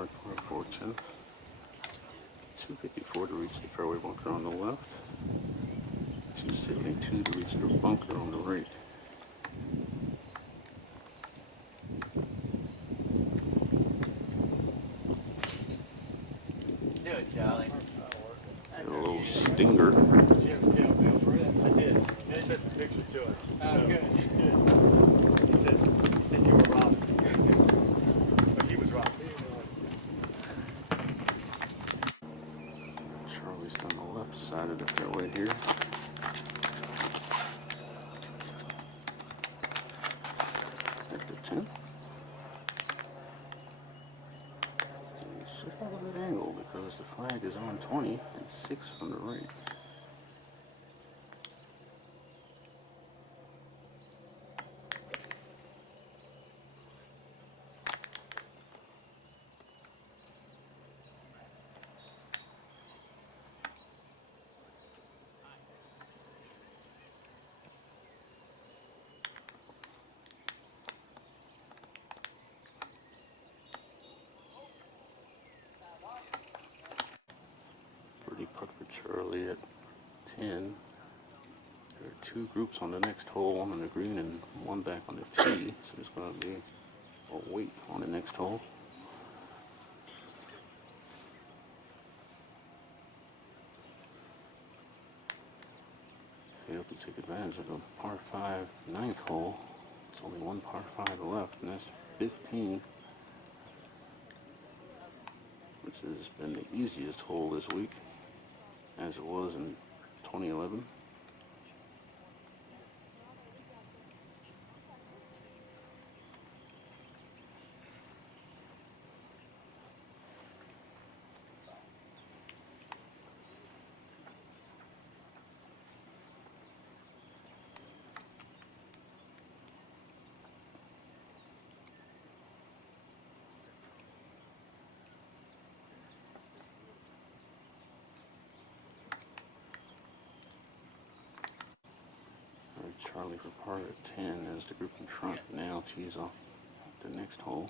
yard par 4 10. 254 to reach the fairway bunker on the left. 272 to reach the bunker on the right. Do it, Charlie. Got a little stinger. Did you ever tell Bill for it? I did. They sent the picture to us. Oh, good. He said you were robbing. But he was robbing. Charlie's on the left side of the fairway here. At the 10. You should have a good angle because the flag is on 20 and 6 from the right. Birdie putt for Charlie at 10. There are two groups on the next hole, one on the green and one back on the tee. So there's going to be a wait on the next hole. Failed to take advantage of a par 5 ninth hole. There's only one par 5 left, and that's 15. Which has been the easiest hole this week, as it was in 2011. Charlie for par at 10 as the group in front now tees off the next hole.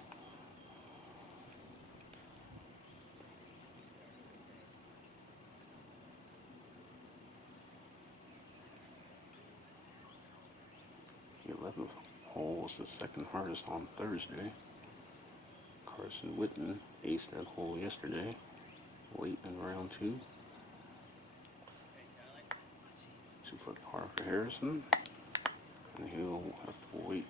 The 11th hole was the second hardest on Thursday. Carson Witten aced that hole yesterday, late in round 2. 2-foot par for Harrison. And he'll have to wait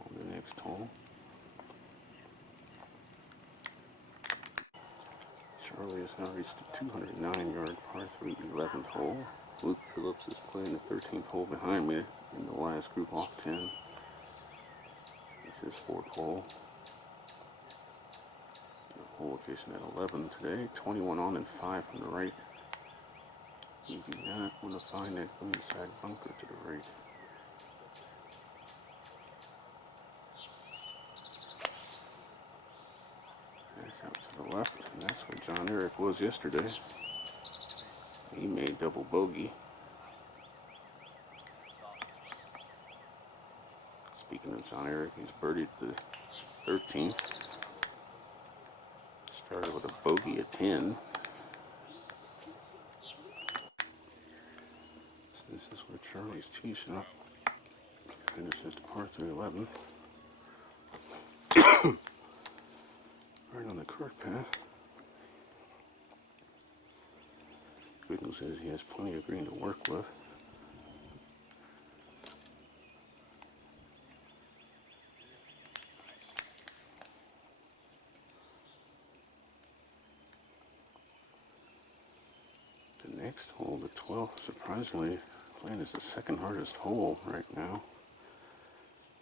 on the next hole. Charlie has now reached the 209-yard par 3 11th hole. Luke Phillips is playing the 13th hole behind me in the last group off 10. It's his 4th hole. The hole location at 11 today. 21 on and 5 from the right. You do not want to find that inside bunker to the right. That's out to the left, and that's where John Eric was yesterday. He made double bogey. Speaking of John Eric, he's birdied the 13th. Started with a bogey at 10. This is where Charlie's tee shot finishes the par 3 11. Right on the correct path. Good news is he has plenty of green to work with. The next hole, the 12th, surprisingly, playing is the second hardest hole right now.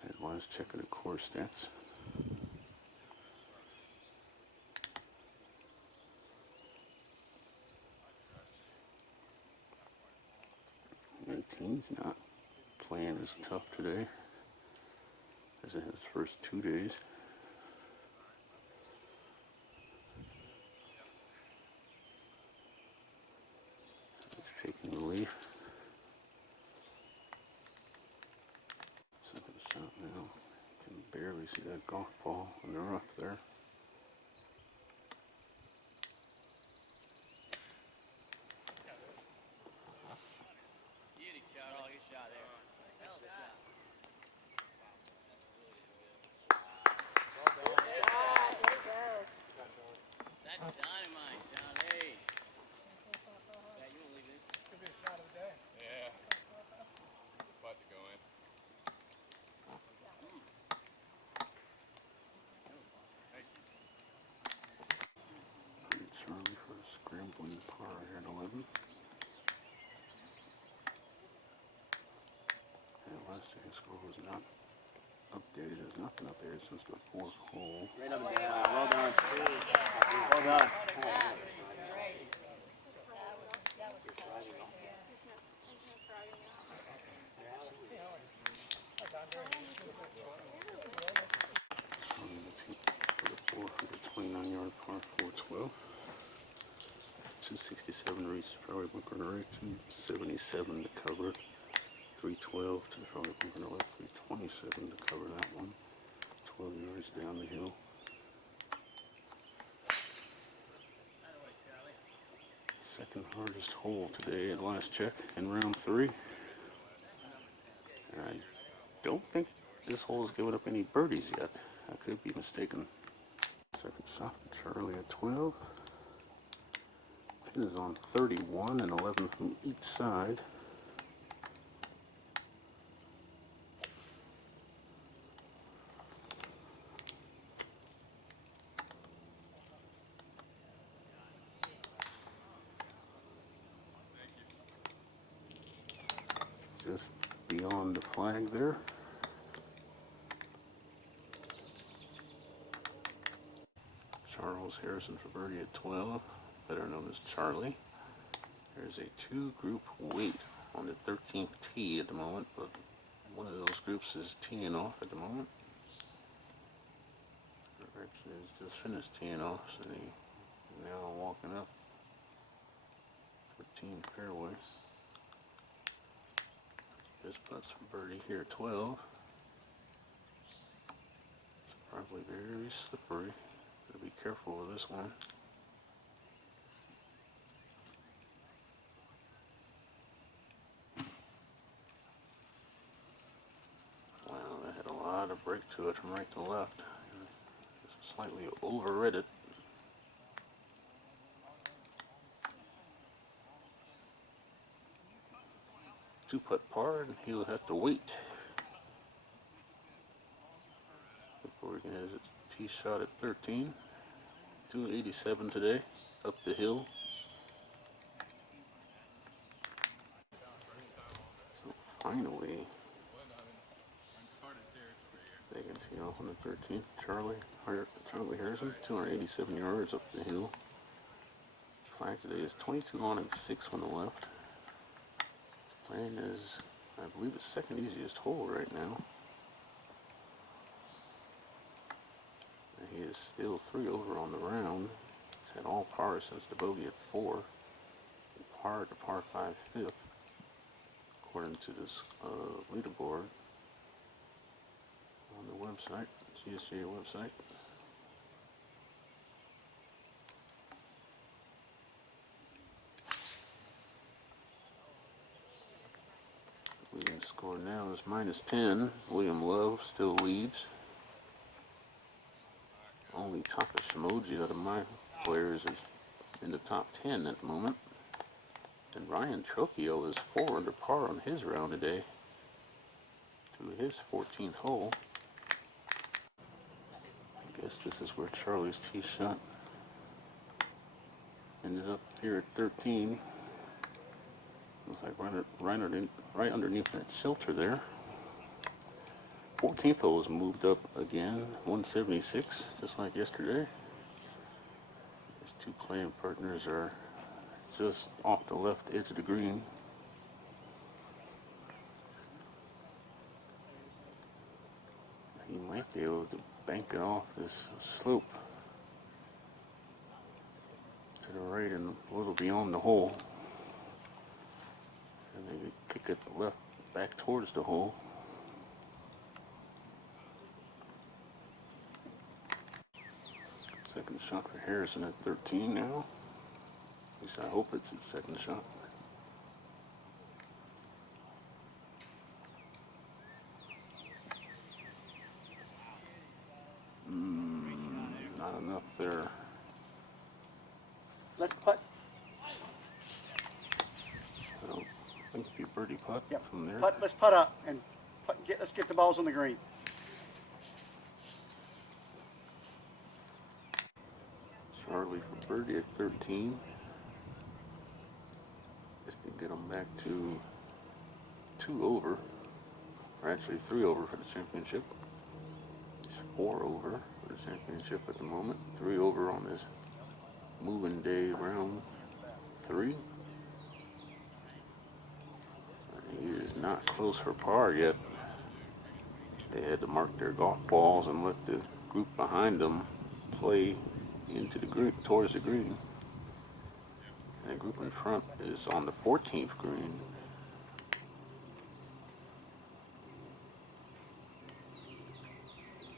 At last check of the course stats. He's not playing as tough today as in his first 2 days. He's taking the lead. Second shot now. You can barely see that golf ball in the rough there. score was not updated. It's not been updated since the 4th hole. Right up and down. Well done. Well done. For the 429-yard par 412. 267 reached the fairway bunker on the right, 277 to cover it. 312 to the fairway bunker on the left, 327 to cover that one. 12 yards down the hill. Second hardest hole today at last check in round 3. And I don't think this hole has given up any birdies yet. I could be mistaken. Second shot from Charlie at 12. Pin is on 31 and 11 from each side. Just beyond the flag there. Charles Harrison for birdie at 12, better known as Charlie. There's a 2-group wait on the 13th tee at the moment, but one of those groups is teeing off at the moment. Actually, he's just finished teeing off, so he's now walking up 13 fairway. This puts for birdie here at 12. It's probably very slippery. Gotta be careful with this one. Wow, that had a lot of break to it from right to left. Just slightly overread it. Two-putt par, and he'll have to wait before he can hit his tee shot at 13. 287 today, up the hill. So finally, they can tee off on the 13th. Charlie Harrison, 287 yards up the hill. Flag today is 22 on and 6 on the left. Playing is, I believe, the second easiest hole right now. And he is still 3 over on the round. He's had all pars since the bogey at 4. And par to par 5 fifth, according to this leaderboard on the website, GSGA website. Leading score now is -10. William Love still leads. Only Taka Shimoji out of my players is in the top 10 at the moment. And Ryan Trocchio is 4 under par on his round today to his 14th hole. I guess this is where Charlie's tee shot ended up here at 13. Looks like right underneath that shelter there. 14th hole is moved up again, 176, just like yesterday. His 2 playing partners are just off the left edge of the green. He might be able to bank it off this slope to the right and a little beyond the hole. And maybe kick it left back towards the hole. Second shot for Harrison at 13 now. At least I hope it's his second shot. Not enough there. Let's putt. I don't think it'd be a birdie putt from there. Let's putt up and let's get the balls on the green. Charlie for birdie at 13. Just to get him back to 2 over or actually 3 over for the championship. He's 4 over for the championship at the moment. 3 over on this moving day round 3. He is not close for par yet. They had to mark their golf balls and let the group behind them play into the green, towards the green. And the group in front is on the 14th green.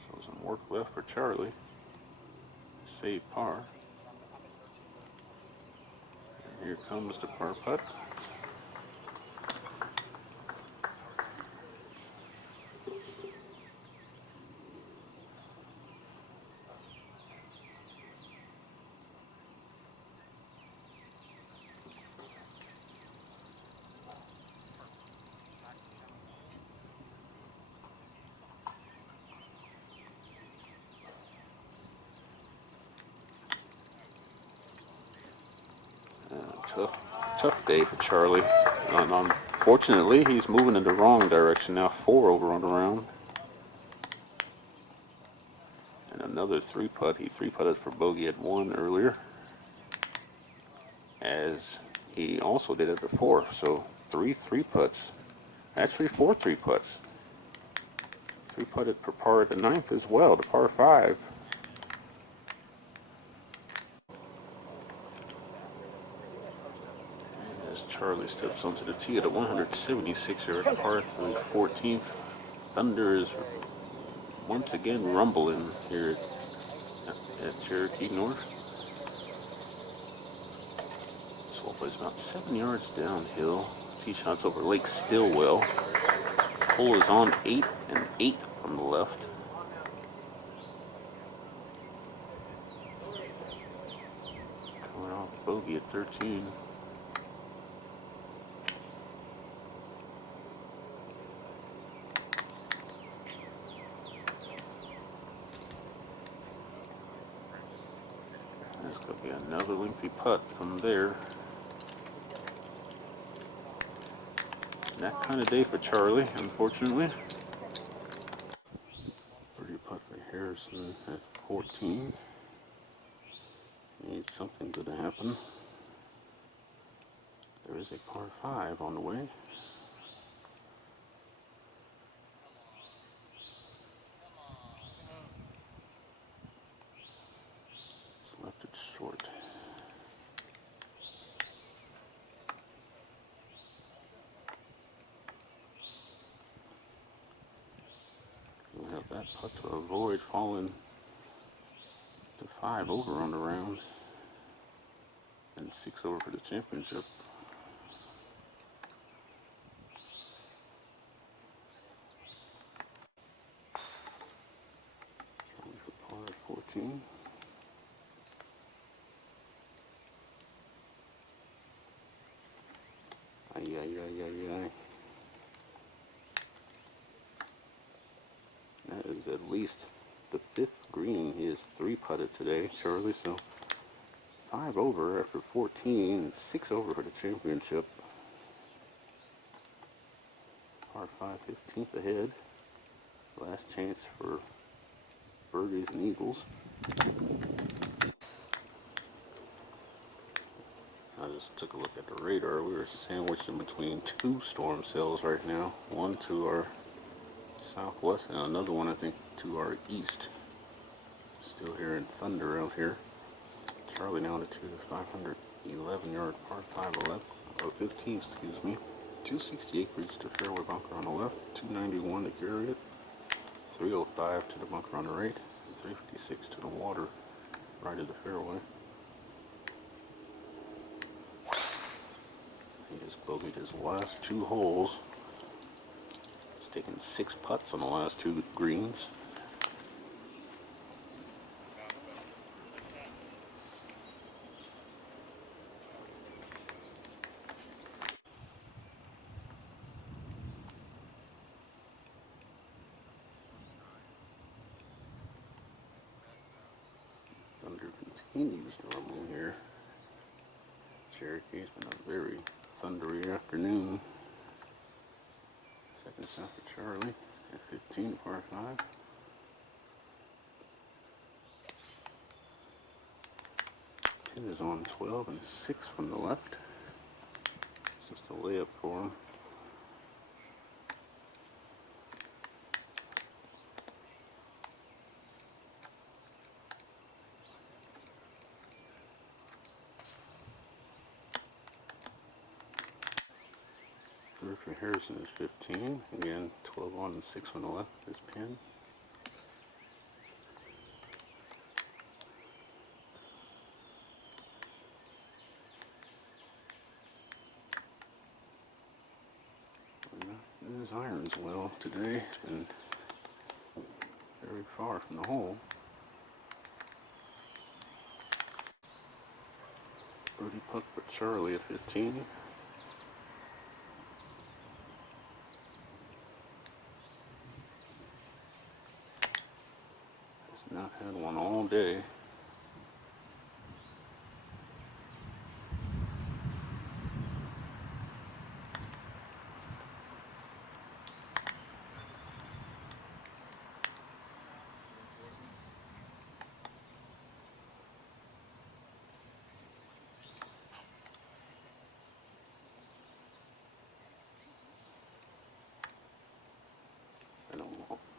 So some work left for Charlie. Save par. And here comes the par putt. Tough day for Charlie. Unfortunately, he's moving in the wrong direction now. 4 over on the round. And another 3-putt. He 3-putted for bogey at 1 earlier, as he also did at the 4. So 3 3-putts. Actually 4 3-putts. 3-putted for par at the 9th as well, the par 5. As Charlie steps onto the tee at a 176-yard par 3 14th. Thunder is once again rumbling here at Cherokee North. Slope is about 7 yards downhill. Tee shots over Lake Stillwell. Hole is on 8 and 8 from the left. Coming off bogey at 13. This could be another lengthy putt from there. That kind of day for Charlie, unfortunately. Birdie putt for Harrison at 14. Needs something good to happen. There is a par 5 on the way. It's left it short. We'll have that putt to avoid falling to 5 over on the round. And 6 over for the championship. For par 14. Ay, ay, ay, ay, ay. That is at least the 5th green he has 3-putted today, Charlie. So 5 over after 14, 6 over for the championship. Par 5, 15th ahead. Last chance for birdies and eagles. I just took a look at the radar. We were sandwiched in between 2 storm cells right now. One to our southwest and another one, I think, to our east. Still hearing thunder out here. Charlie now to 511-yard par 5 11, or 15, excuse me. 268 reached the fairway bunker on the left, 291 to carry it, 305 to the bunker on the right, and 356 to the water right of the fairway. He just bogeyed his last 2 holes. He's taken 6 putts on the last 2 greens. Thunder continues to rumble here. Cherokee's been a very thundery afternoon. This out for Charlie at 15, par 5. Pin is on 12 and 6 from the left. It's just a layup for him. Third for Harrison is 15. Again, 12 on and 6 on the left is pin. His irons well today. It's been very far from the hole. Birdie putt for Charlie at 15. Has not had one all day.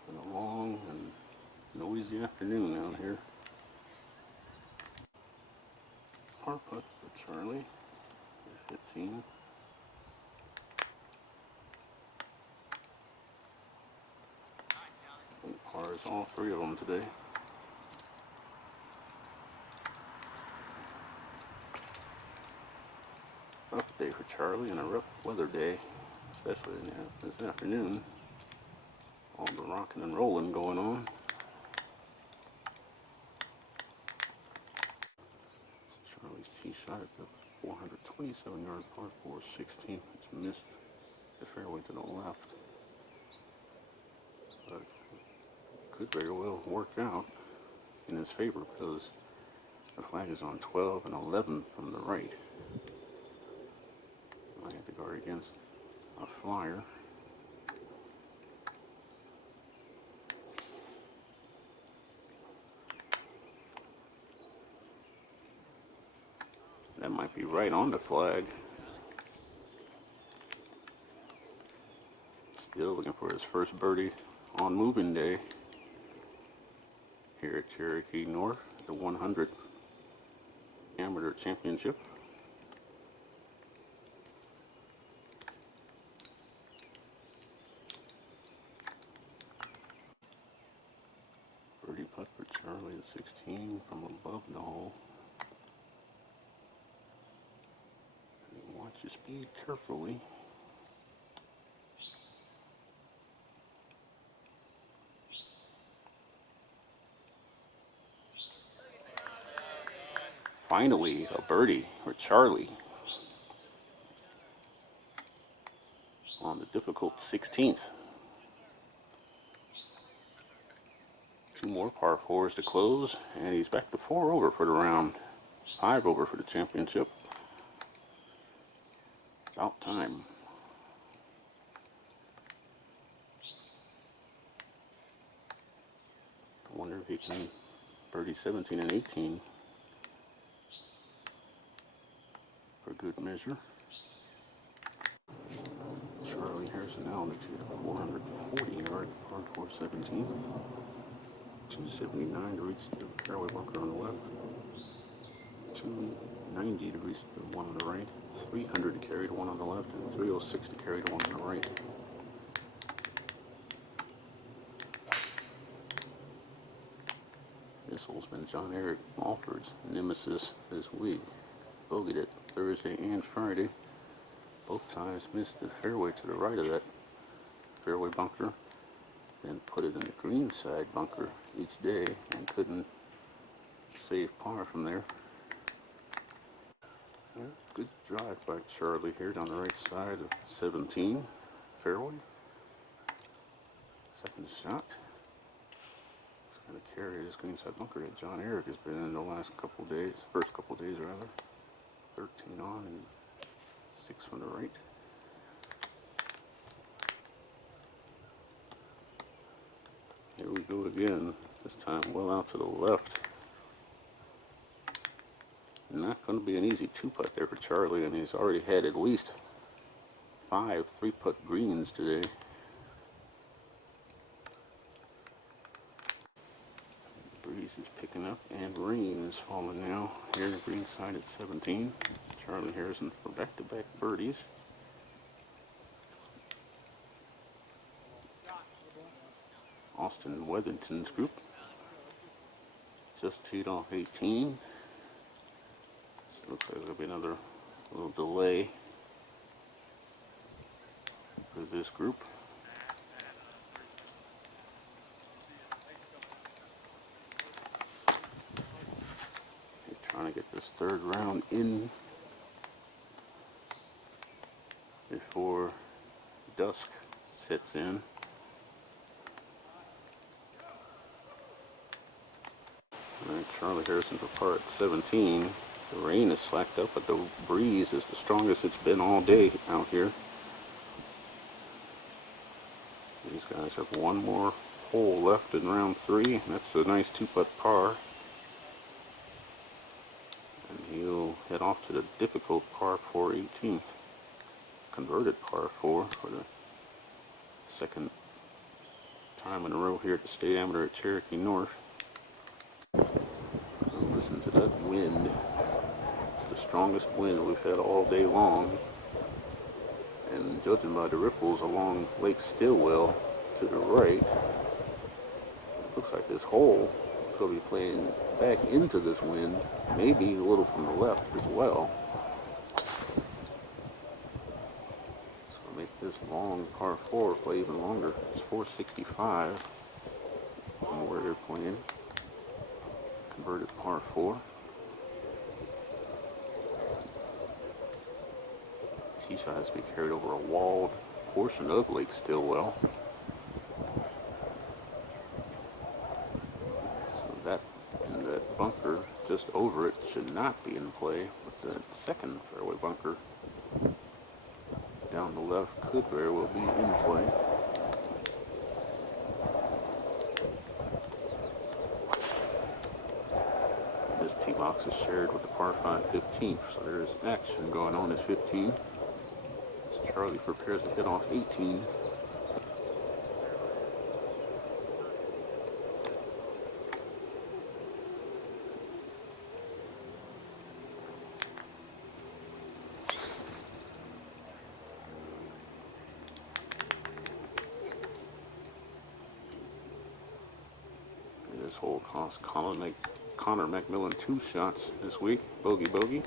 Been a long and noisy afternoon out here. Par putt for Charlie at 15. And pars all three of them today. Rough day for Charlie and a rough weather day, especially this afternoon. All the rocking and rolling going on. Charlie's tee shot at the 427-yard par 4 16. It's missed the fairway to the left. But could very well work out in his favor because the flag is on 12 and 11 from the right. I had to guard against a flyer. That might be right on the flag. Still looking for his first birdie on moving day here at Cherokee North, the 100th Amateur Championship. Birdie putt for Charlie at 16 from above the hole. Watch your speed carefully. Finally, a birdie for Charlie on the difficult 16th. Two more par 4s to close, and he's back to 4 over for the round. 5 over for the championship. About time. I wonder if he can birdie 17 and 18 for good measure. Charlie Harrison now on the tee at 440 yards, par 4 17. 279 to reach the fairway bunker on the left. 290 to reach the one on the right. 300 to carry the one on the left, and 306 to carry the one on the right. This hole's been John Eric Alford's nemesis this week. Bogeyed it Thursday and Friday. Both times missed the fairway to the right of that fairway bunker, then put it in the green side bunker each day and couldn't save par from there. Yeah, good drive by Charlie here down the right side of 17 fairway. Second shot. It's going to carry this green side bunker that John Eric has been in the last couple days, first couple days rather. 13 on and 6 from the right. Here we go again, this time well out to the left. Not going to be an easy 2-putt there for Charlie, and he's already had at least 5 3-putt greens today. Breeze is picking up and rain is falling now. Here green side at 17. Charlie Harrison for back-to-back birdies. Austin Weatherington's group just teed off 18. So looks like there'll be another little delay for this group. They're trying to get this third round in before dusk sets in. Alright, Charlie Harrison for par at 17. The rain is slacked up, but the breeze is the strongest it's been all day out here. These guys have one more hole left in round 3. That's a nice 2-putt par. And he'll head off to the difficult par 4 18th. Converted par 4 for the second time in a row here at the State Amateur at Cherokee North. Listen to that wind. It's the strongest wind we've had all day long. And judging by the ripples along Lake Stillwell to the right, it looks like this hole is going to be playing back into this wind, maybe a little from the left as well. So make this long par 4 play even longer. It's 465 from where they're playing. Converted par 4. Tee shot has to be carried over a walled portion of Lake Stillwell. So that bunker just over it should not be in play, but the second fairway bunker down the left could very well be in play. This tee box is shared with the par 5 15th, so there's action going on at 15. As Charlie prepares to hit off 18. This hole cost Connor McMillan 2 shots this week. Bogey.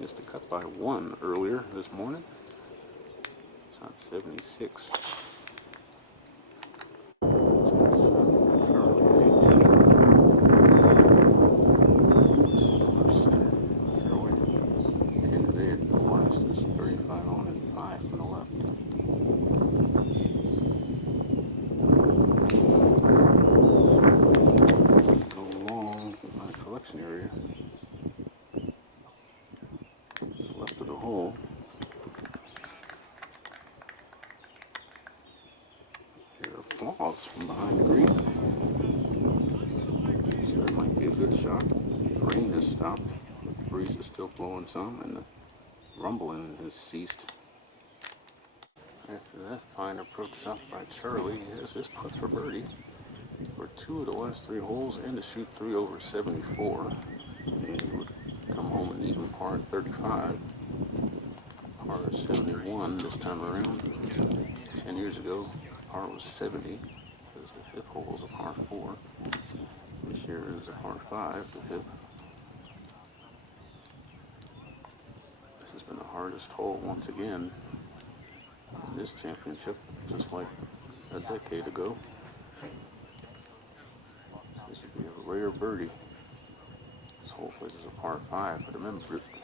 Missed a cut by 1 earlier this morning. Shot 76. Is 35 on and 5 from the left. Go long on the collection area. It's left of the hole. Here are applause from behind the green. So that might be a good shot. The rain has stopped. The breeze is still blowing some, and the rumbling has ceased. After that fine approach shot by Charlie, here's this putt for birdie for 2 of the last 3 holes and to shoot 3 over 74. And he would come home an even par 35. Par 71 this time around. 10 years ago, par was 70 because the 5th hole was a par 4. This year is a par 5, the 5th. This has been the hardest hole once again in this championship, just like a decade ago. This would be a rare birdie. This whole place is a par 5 for the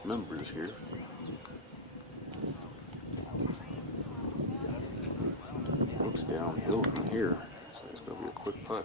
members here. Looks downhill from here, so it's going to be a quick putt.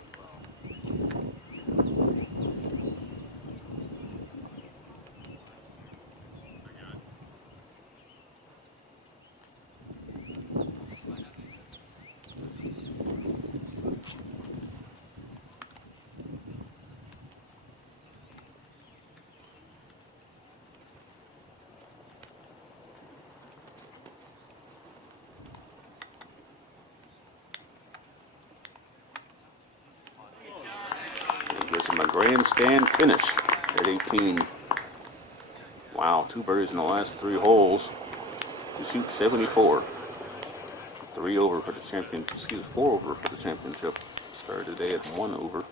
on a grandstand finish at 18. Wow, 2 birdies in the last 3 holes to shoot 74. 3 over for the champion, 4 over for the championship. Started today at 1 over.